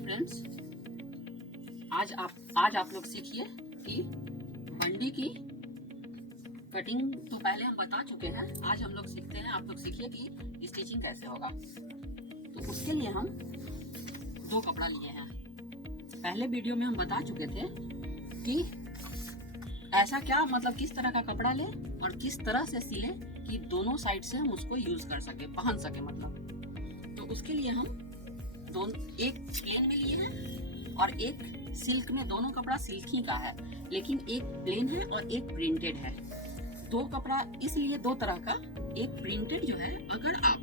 Friends, आज आप लोग सीखिए कि बंडी की कटिंग तो पहले हम बता चुके हैं। आज हम लोग सीखते हैं, आप लोग सीखिए कि स्टिचिंग कैसे होगा। तो उसके लिए हम दो कपड़ा लिए हैं। पहले वीडियो में हम बता चुके थे कि ऐसा क्या मतलब किस तरह का कपड़ा ले और किस तरह से सिले कि दोनों साइड से हम उसको यूज कर सके, पहन सके मतलब। तो उसके लिए हम एक प्लेन में लिए हैं और एक सिल्क में। दोनों कपड़ा सिल्क ही का है, लेकिन एक प्लेन है और एक प्रिंटेड है। दो कपड़ा इसलिए दो तरह का। एक प्रिंटेड जो है, अगर आप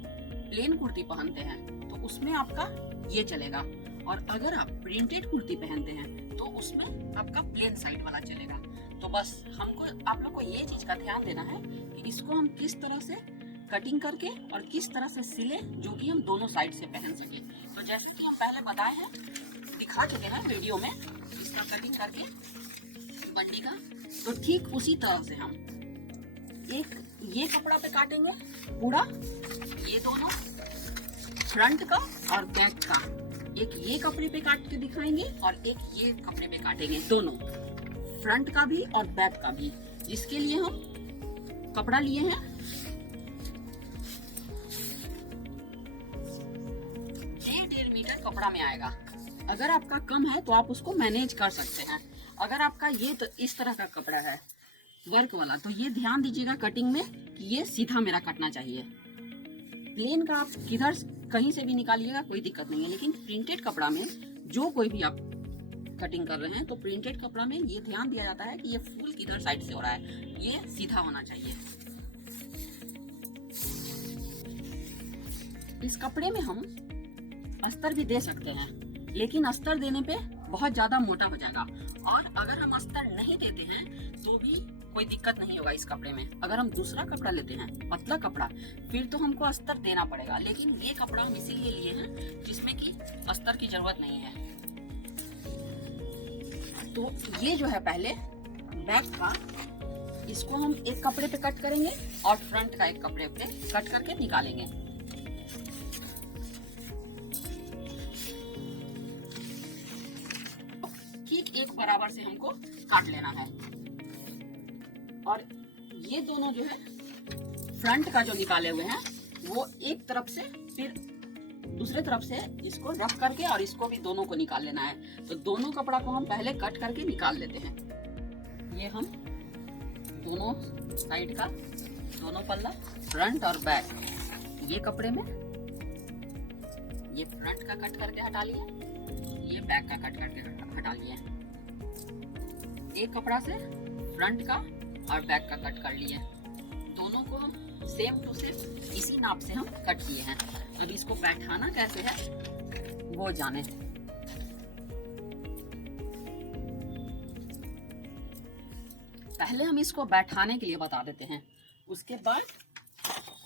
प्लेन कुर्ती पहनते हैं तो उसमें आपका ये चलेगा, और अगर आप प्रिंटेड कुर्ती पहनते हैं तो उसमें आपका प्लेन साइड वाला चलेगा। तो बस आप लोग को ये चीज का ध्यान देना है कि इसको हम किस तरह से कटिंग करके और किस तरह से सिले जो कि हम दोनों साइड से पहन सके। तो जैसे कि हम पहले बताए हैं, दिखा चुके हैं वीडियो में इसका कटिंग करके बंडी का। तो ठीक उसी तरह से हम एक ये कपड़ा पे काटेंगे पूरा, ये दोनों फ्रंट का और बैक का। एक ये कपड़े पे काट के दिखाएंगे और एक ये कपड़े पे काटेंगे, दोनों फ्रंट का भी और बैक का भी। जिसके लिए हम कपड़ा लिए हैं 1.5 मीटर कपड़ा में आएगा। अगर आपका कम है तो आप उसको मैनेज कर सकते हैं। अगर आपका ये तो इस तरह का कपड़ा है वर्क वाला, तो ये ध्यान दीजिएगा कटिंग में कि ये सीधा मेरा कटना चाहिए। प्लेन का आप किधर कहीं से भी निकालिएगा, कोई दिक्कत नहीं है। लेकिन प्रिंटेड कपड़ा में जो कोई भी आप कटिंग कर रहे हैं, तो प्रिंटेड कपड़ा में ये ध्यान दिया जाता है कि ये फुल किधर साइड से हो रहा है, ये सीधा होना चाहिए। इस कपड़े में हम अस्तर भी दे सकते हैं, लेकिन अस्तर देने पे बहुत ज्यादा मोटा हो जाएगा। और अगर हम अस्तर नहीं देते हैं तो भी कोई दिक्कत नहीं होगा इस कपड़े में। अगर हम दूसरा कपड़ा लेते हैं, पतला कपड़ा, फिर तो हमको अस्तर देना पड़ेगा। लेकिन ये कपड़ा हम इसीलिए लिए हैं जिसमें कि अस्तर की जरूरत नहीं है। तो ये जो है पहले बैक का, इसको हम एक कपड़े पे कट करेंगे और फ्रंट का एक कपड़े पे कट करके निकालेंगे। ठीक एक बराबर से हमको काट लेना है। और ये दोनों जो है फ्रंट का जो निकाले हुए हैं, वो एक तरफ से फिर दूसरे तरफ से इसको रख करके और इसको भी दोनों को निकाल लेना है। तो दोनों कपड़ा को हम पहले कट करके निकाल लेते हैं। ये हम दोनों साइड का, दोनों पल्ला फ्रंट और बैक, ये कपड़े में ये फ्रंट का कट करके हटा लिया, ये बैक का कट करके हटा लिया। एक कपड़ा से फ्रंट का और बैक का कट कर लिए। दोनों को हम सेम टू सेम इसी नाप से हम कट किए हैं। अब इसको बैठाना कैसे है वो जाने। पहले हम इसको बैठाने के लिए बता देते हैं, उसके बाद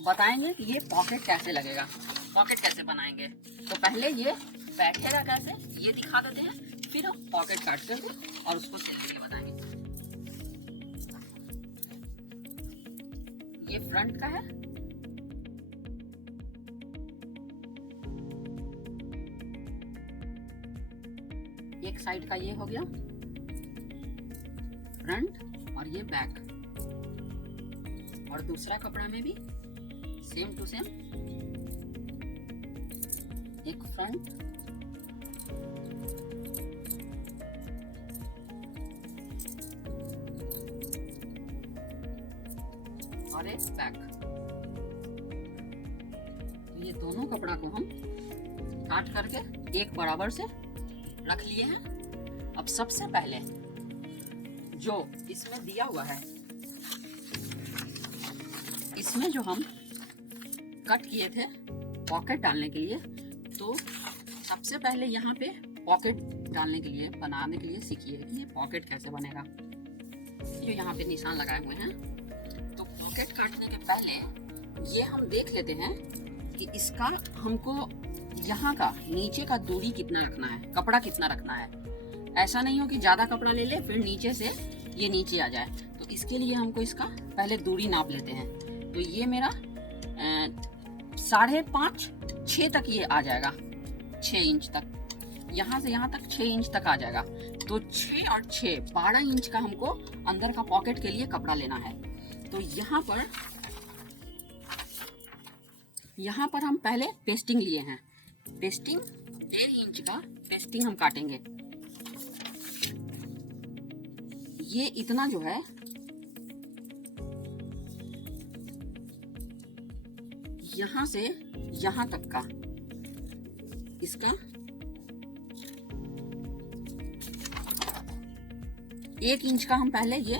बताएंगे कि ये पॉकेट कैसे लगेगा, पॉकेट कैसे बनाएंगे। तो पहले ये बैठेगा कैसे ये दिखा देते हैं, फिर हम पॉकेट काट करके और उसको सिलने के लिए बताएंगे। ये फ्रंट का है, एक साइड का ये हो गया फ्रंट और ये बैक। और दूसरा कपड़ा में भी सेम टू सेम, एक फ्रंट और एक बैक। ये दोनों कपड़ा को हम काट करके एक बराबर से रख लिए हैं। अब सबसे पहले जो इसमें दिया हुआ है, इसमें जो हम कट किए थे पॉकेट डालने के लिए, तो सबसे पहले यहाँ पे पॉकेट डालने के लिए, बनाने के लिए सीखिए कि ये पॉकेट कैसे बनेगा। जो यहाँ पे निशान लगाए हुए हैं, तो पॉकेट काटने के पहले ये हम देख लेते हैं कि इसका हमको यहाँ का नीचे का दूरी कितना रखना है, कपड़ा कितना रखना है। ऐसा नहीं हो कि ज्यादा कपड़ा ले ले फिर नीचे से ये नीचे आ जाए। तो इसके लिए हमको इसका पहले दूरी नाप लेते हैं। तो ये मेरा 5.5 6 तक ये आ जाएगा, 6 इंच तक। यहाँ से यहाँ तक 6 इंच तक आ जाएगा। तो 6 और 6 12 इंच का हमको अंदर का पॉकेट के लिए कपड़ा लेना है। तो यहाँ पर हम पहले पेस्टिंग लिए हैं। पेस्टिंग 1.5 इंच का पेस्टिंग हम काटेंगे। ये इतना जो है यहाँ से यहाँ तक का इसका 1 इंच का हम पहले ये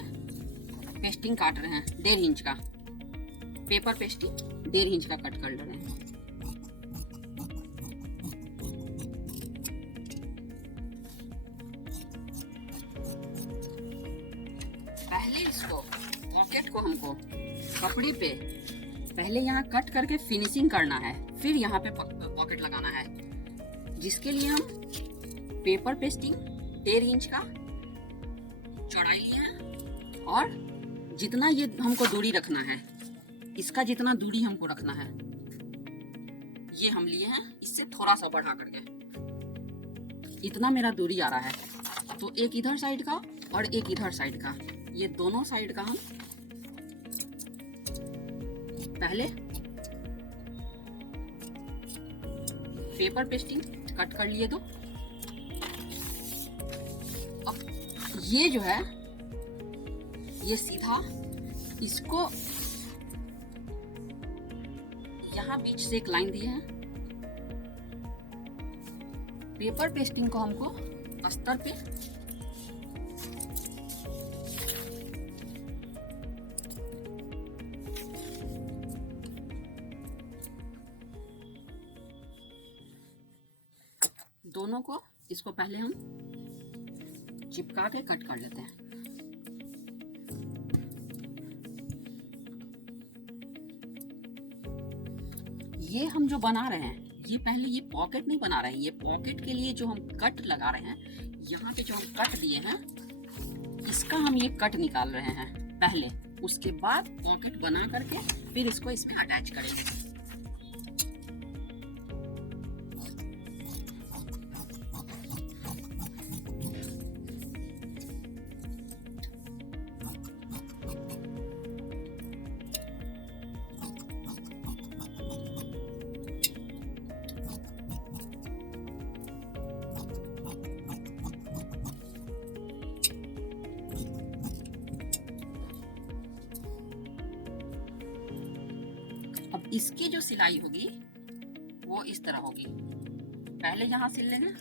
पेस्टिंग काट रहे हैं। 1.5 इंच का पेपर पेस्टिंग 1.5 इंच का कट कर रहे हैं। पहले इसको पॉकेट को हमको कपड़े पे पहले यहाँ कट करके फिनिशिंग करना है, फिर यहाँ पे पॉकेट लगाना है, जिसके लिए हम पेपर पेस्टिंग 1.5 इंच का चौड़ाई लिए हैं। और जितना ये हमको दूरी रखना है, इसका जितना दूरी हमको रखना है ये हम लिए हैं, इससे थोड़ा सा बढ़ा करके इतना मेरा दूरी आ रहा है। तो एक इधर साइड का और एक इधर साइड का, ये दोनों साइड का हम पहले पेपर पेस्टिंग कट कर लिए। तो अब ये जो है ये सीधा इसको यहाँ बीच से एक लाइन दी है। पेपर पेस्टिंग को हमको अस्तर पे दोनों को इसको पहले हम चिपका के कट कर लेते हैं। ये हम जो बना रहे हैं ये पहले ये पॉकेट नहीं बना रहे हैं, ये पॉकेट के लिए जो हम कट लगा रहे हैं, यहाँ पे जो हम कट दिए हैं इसका हम ये कट निकाल रहे हैं पहले। उसके बाद पॉकेट बना करके फिर इसको इसमें अटैच करेंगे। अब इसकी जो सिलाई होगी वो इस तरह होगी। पहले यहाँ सिल लेंगे,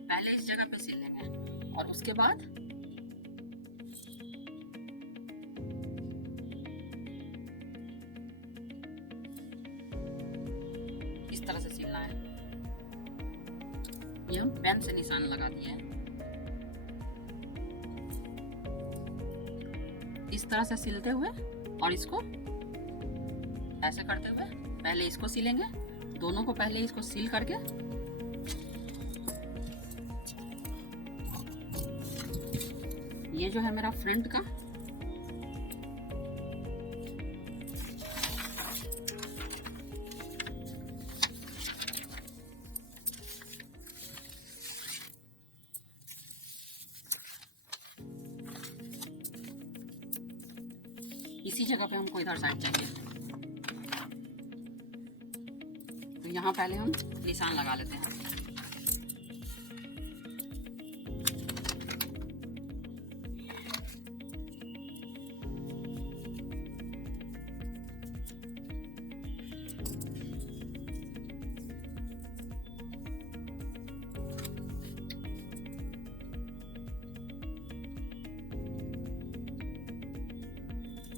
पहले इस जगह पे सिल लेंगे और उसके बाद इस तरह से सिलना है। ये हम पेन से निशान लगा दिए हैं। इस तरह से सिलते हुए और इसको ऐसे करते हुए पहले इसको सिलेंगे। दोनों को पहले इसको सील करके ये जो है मेरा फ्रंट का इसी जगह पे हमको इधर साइड चाहिए। तो यहाँ पहले हम निशान लगा लेते हैं।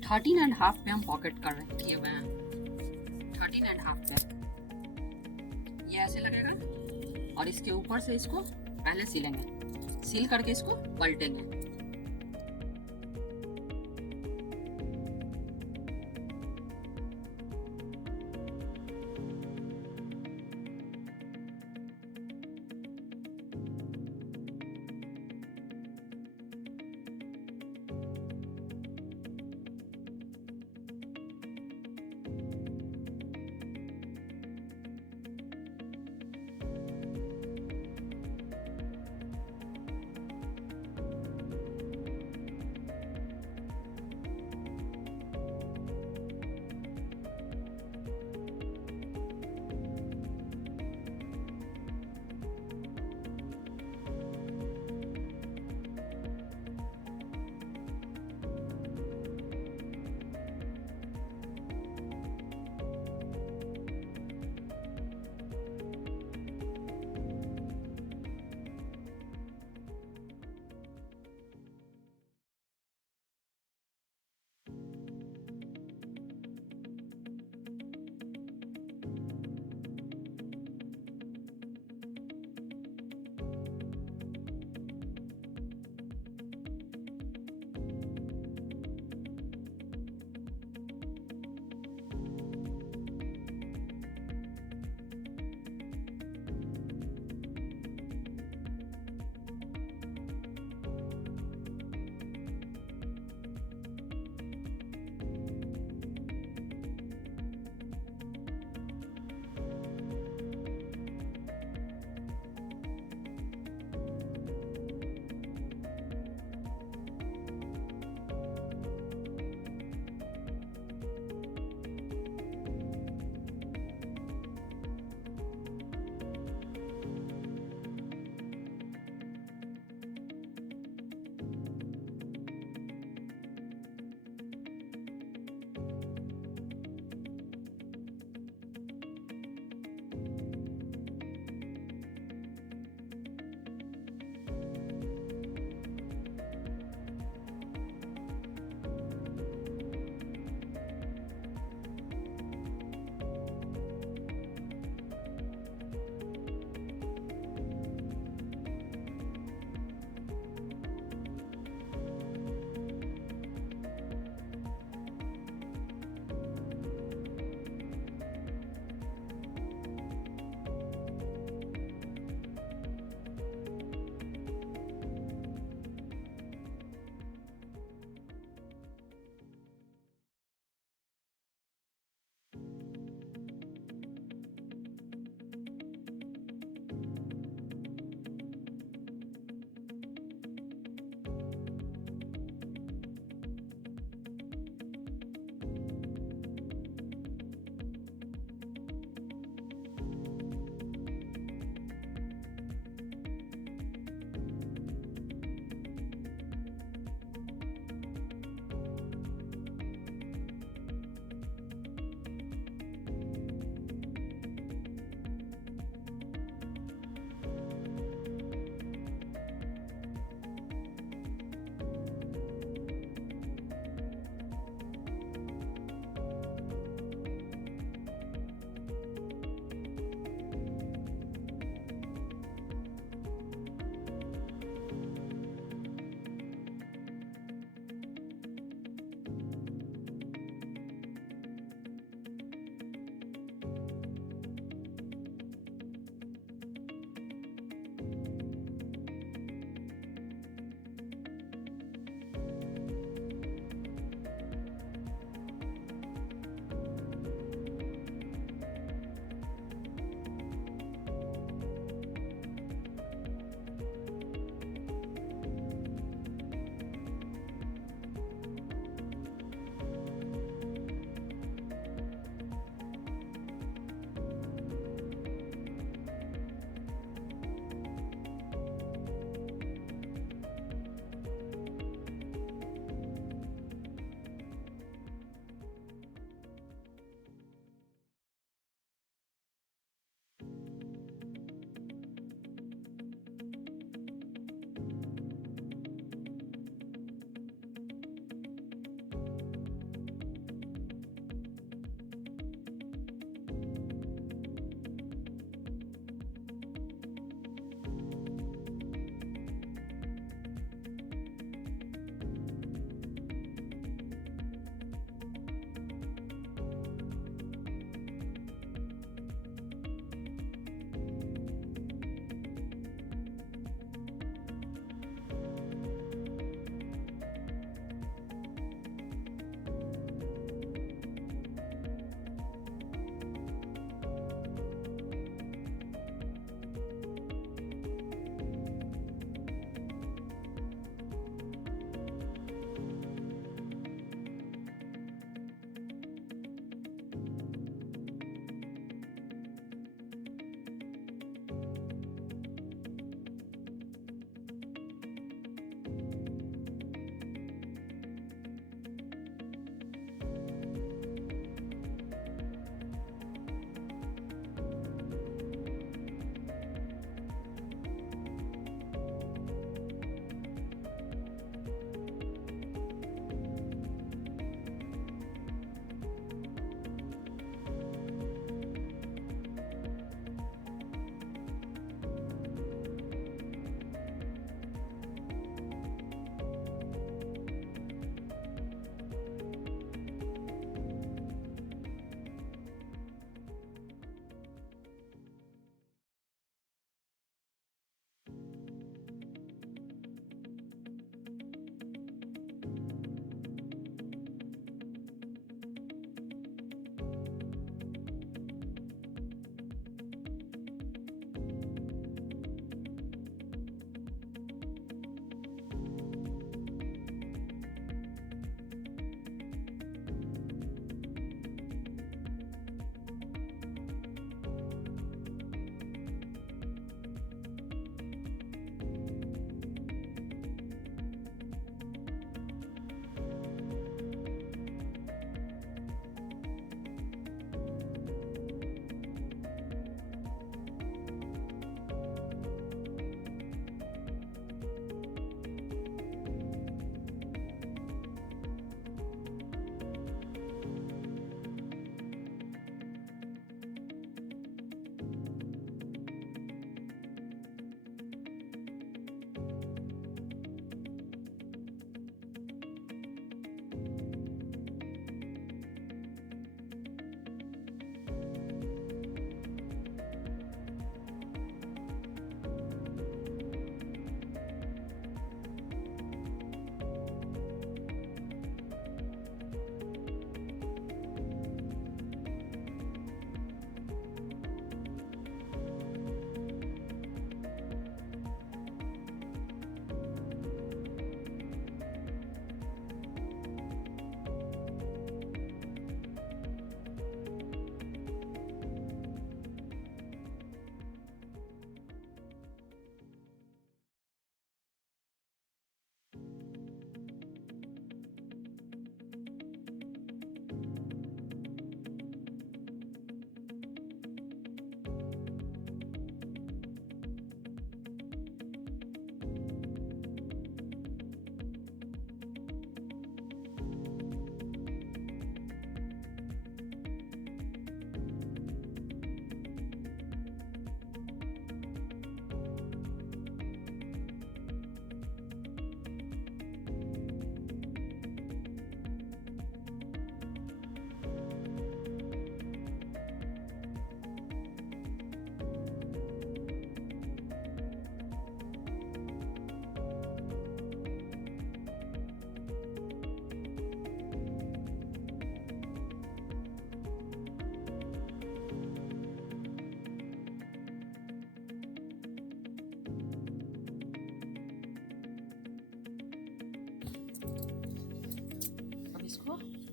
थर्टीन एंड हाफ पे हम पॉकेट कर रहे किए हुए हैं। 13.5 पे ये ऐसे लगेगा और इसके ऊपर से इसको पहले सिलेंगे, सील करके इसको पलटेंगे।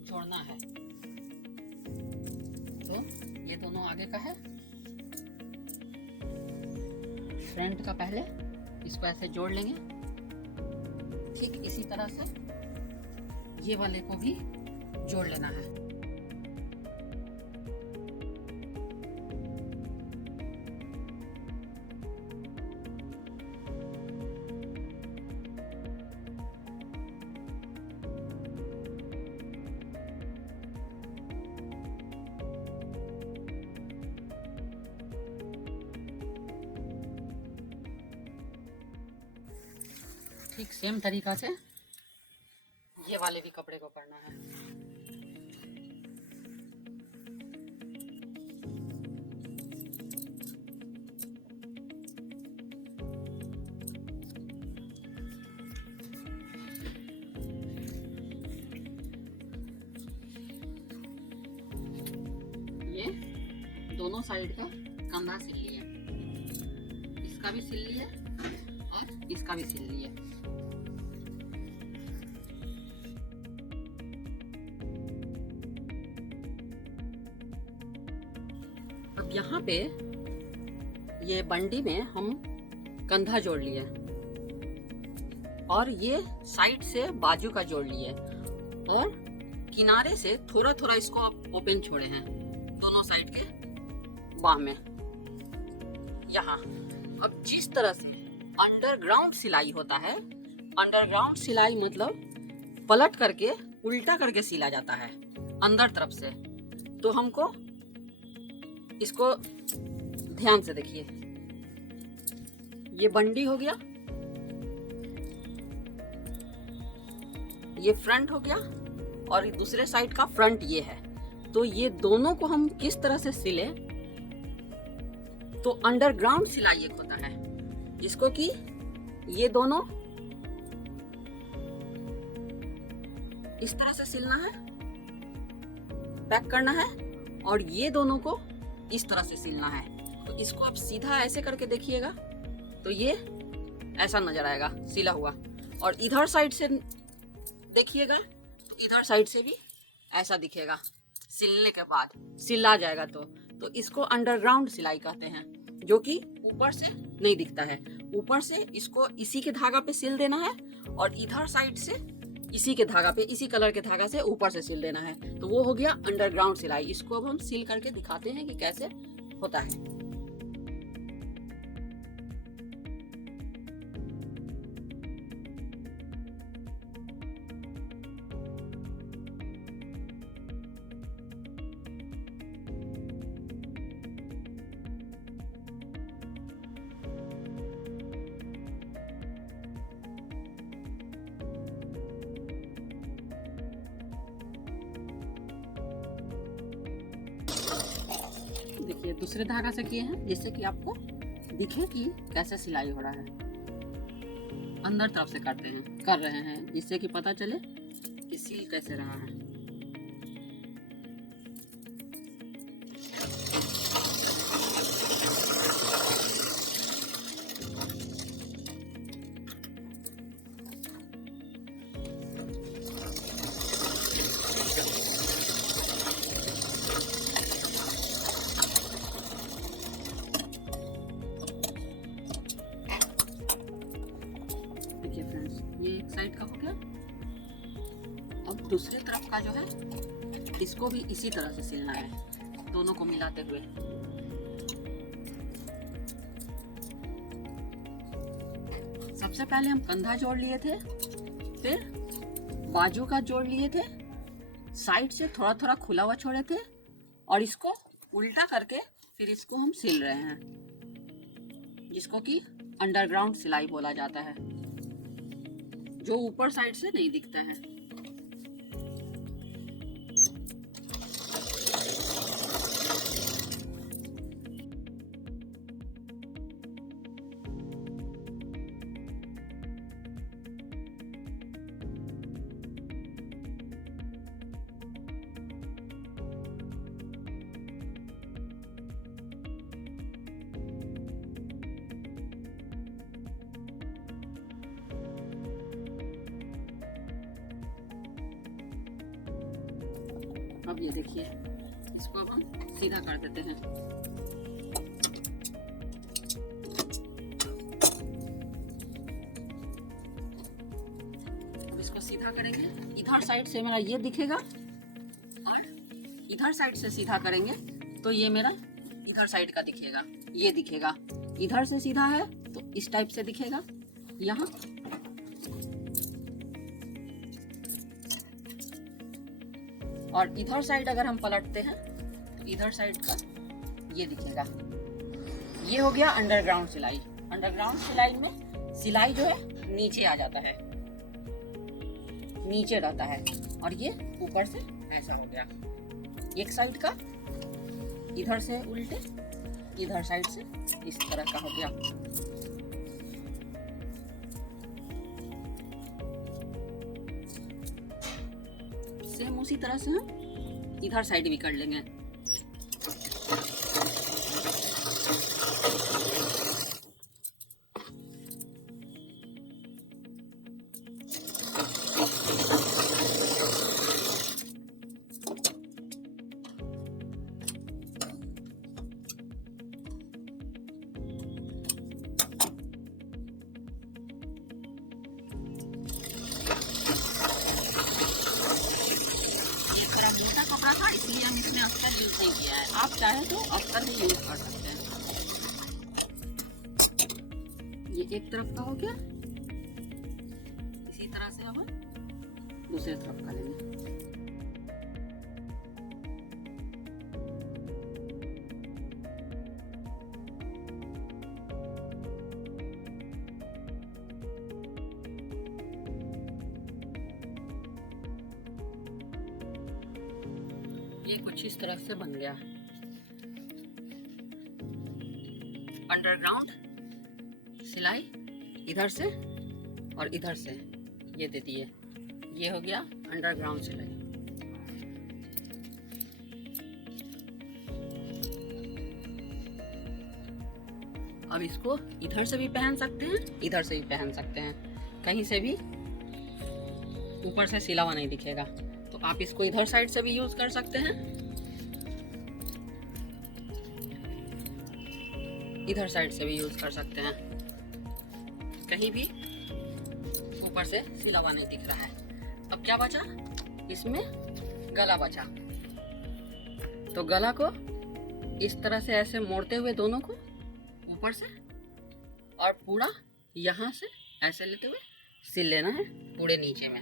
जोड़ना है। तो ये दोनों आगे का है, फ्रंट का पहले इसको ऐसे जोड़ लेंगे। ठीक इसी तरह से ये वाले को भी जोड़ लेना है। ठीक सेम तरीका से ये वाले भी कपड़े को करना है। ये दोनों साइड का कंधा सिल लिए, इसका भी सिल लिए और इसका भी सिल लिए। अब यहाँ पे ये बंडी में हम कंधा जोड़ लिए और ये साइड से बाजू का जोड़ लिए और किनारे से थोड़ा थोड़ा इसको आप ओपन छोड़े हैं दोनों साइड के बाह में यहाँ। अब जिस तरह से अंडरग्राउंड सिलाई होता है, अंडरग्राउंड सिलाई मतलब पलट करके उल्टा करके सिला जाता है अंदर तरफ से। तो हमको इसको ध्यान से देखिए, ये बंडी हो गया, ये फ्रंट हो गया और दूसरे साइड का फ्रंट ये है। तो ये दोनों को हम किस तरह से सिले, तो अंडरग्राउंड सिलाई एक होता है जिसको कि ये दोनों इस तरह से सिलना है, पैक करना है, और ये दोनों को इस तरह से सिलना है। तो इसको आप सीधा ऐसे करके देखिएगा तो ये ऐसा नजर आएगा सिला हुआ, और इधर साइड से देखिएगा तो इधर साइड से भी ऐसा दिखेगा सिलने के बाद, सिला जाएगा। तो इसको अंडरग्राउंड सिलाई कहते हैं, जो कि ऊपर से नहीं दिखता है। ऊपर से इसको इसी के धागा पे सिल देना है और इधर साइड से इसी के धागा पे, इसी कलर के धागा से ऊपर से सिल देना है। तो वो हो गया अंडरग्राउंड सिलाई। इसको अब हम सिल करके दिखाते हैं कि कैसे होता है। देखिए दूसरे धागा से किए हैं जिससे कि आपको दिखे कि कैसे सिलाई हो रहा है। अंदर तरफ से कर रहे हैं जिससे कि पता चले कि सिल कैसे रहा है। देखिए फ्रेंड्स, ये एक साइड का हो गया। अब दूसरी तरफ का जो है इसको भी इसी तरह से सिलना है, दोनों को मिलाते हुए। सबसे पहले हम कंधा जोड़ लिए थे, फिर बाजू का जोड़ लिए थे, साइड से थोड़ा थोड़ा खुला हुआ छोड़े थे, और इसको उल्टा करके फिर इसको हम सिल रहे हैं, जिसको कि अंडरग्राउंड सिलाई बोला जाता है, जो ऊपर साइड से नहीं दिखता है। अब ये देखिए, इसको अब हम सीधा कर देते हैं। अब इसको सीधा करेंगे, इधर साइड से मेरा ये दिखेगा और इधर साइड से सीधा करेंगे तो ये मेरा इधर साइड का दिखेगा, ये दिखेगा। इधर से सीधा है तो इस टाइप से दिखेगा यहाँ, और इधर साइड अगर हम पलटते हैं तो इधर साइड का ये दिखेगा। ये हो गया अंडरग्राउंड सिलाई। अंडरग्राउंड सिलाई में सिलाई जो है नीचे आ जाता है, नीचे रहता है, और ये ऊपर से ऐसा हो गया। एक साइड का इधर से उल्टे, इधर साइड से इस तरह का हो गया। सेम उसी तरह से हम इधर साइड भी कर लेंगे। मोटा कपड़ा था इसलिए हम इसमें अस्तर यूज नहीं किया है। आप चाहे तो अस्तर भी यूज कर सकते हैं। ये एक तरफ का हो गया, इसी तरह से अब दूसरे तरफ का लेंगे। ये कुछ इस तरह से बन गया। अंडरग्राउंड सिलाई इधर से और इधर से ये दे दिए, ये हो गया अंडरग्राउंड सिलाई। अब इसको इधर से भी पहन सकते हैं, इधर से भी पहन सकते हैं, कहीं से भी ऊपर से सिलावा नहीं दिखेगा। तो आप इसको इधर साइड से भी यूज कर सकते हैं, इधर साइड से भी यूज कर सकते हैं, कहीं भी ऊपर से सिलावा नहीं दिख रहा है। अब क्या बचा, इसमें गला बचा। तो गला को इस तरह से ऐसे मोड़ते हुए दोनों को ऊपर से और पूरा यहाँ से ऐसे लेते हुए सिल लेना है पूरे नीचे में।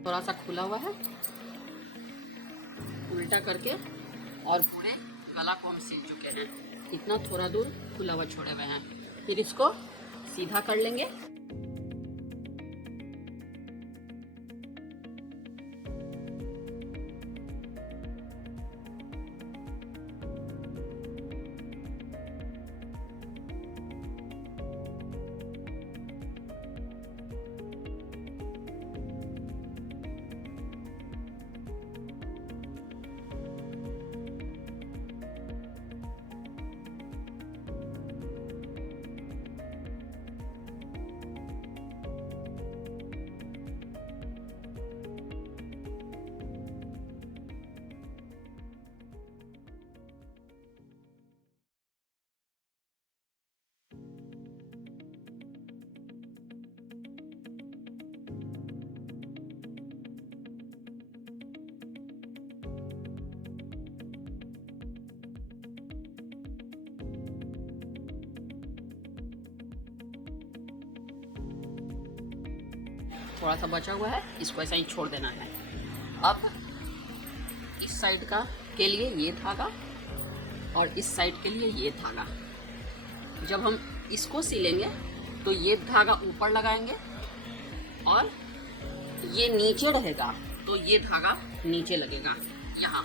थोड़ा सा खुला हुआ है, उल्टा करके और पूरे गला को हम सिल चुके हैं। इतना थोड़ा दूर खुला हुआ छोड़े हुए हैं। फिर इसको सीधा कर लेंगे। थोड़ा सा बचा हुआ है, इसको ऐसा ही छोड़ देना है। अब इस साइड का के लिए ये धागा और इस साइड के लिए ये धागा। जब हम इसको सिलेंगे तो ये धागा ऊपर लगाएंगे और ये नीचे रहेगा, तो ये धागा नीचे लगेगा यहाँ।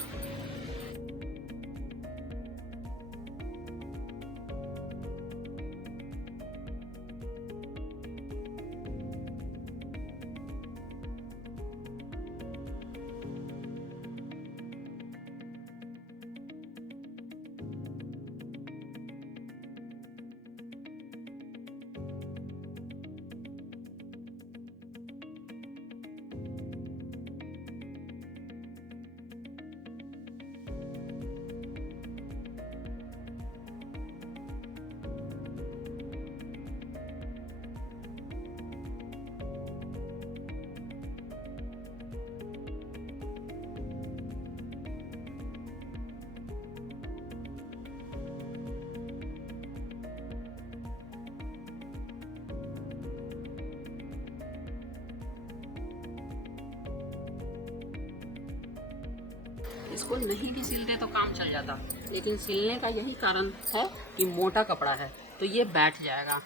इसको नहीं भी सिलते तो काम चल जाता, लेकिन सिलने का यही कारण है कि मोटा कपड़ा है तो ये बैठ जाएगा।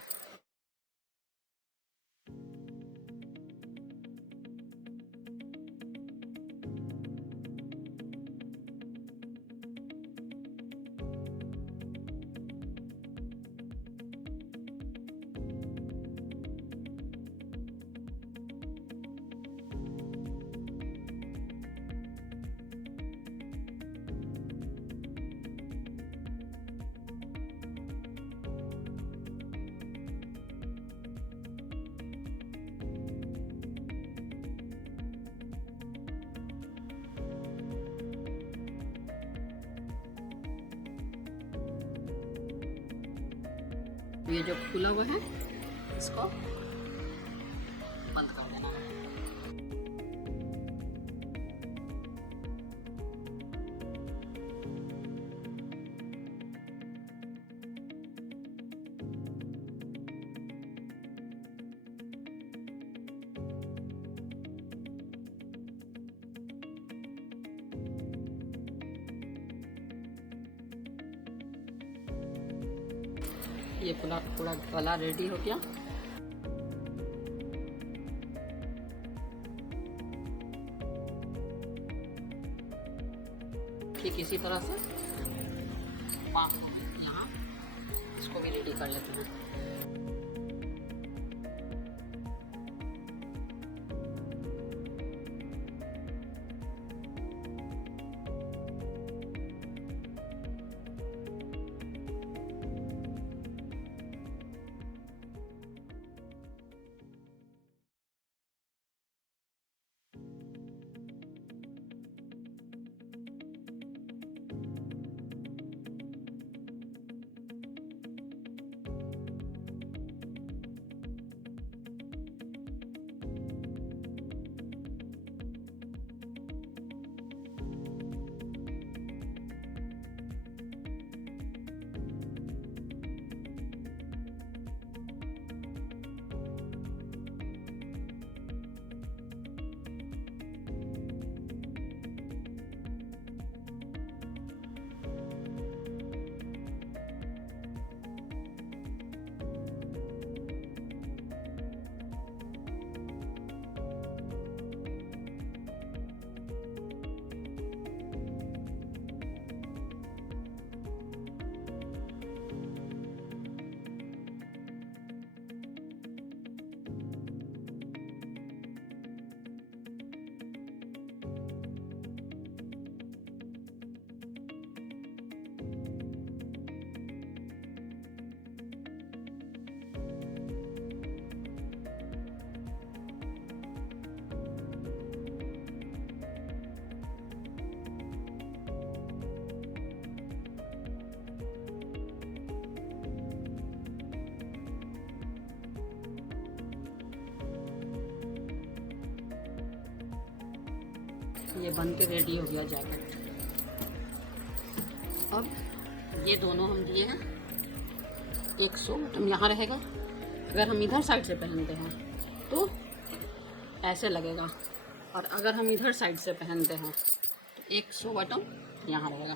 ये जो खुला हुआ है इसको बंद कर देना है। ये पूरा गला रेडी हो गया। ठीक इसी तरह से यहाँ इसको भी रेडी कर लेते हैं। ये बन के रेडी हो गया जैकेट। अब ये दोनों हम दिए हैं 100 बटन यहाँ रहेगा। अगर हम इधर साइड से पहनते हैं तो ऐसे लगेगा। और अगर हम इधर साइड से पहनते हैं तो एक शो बटन यहाँ रहेगा।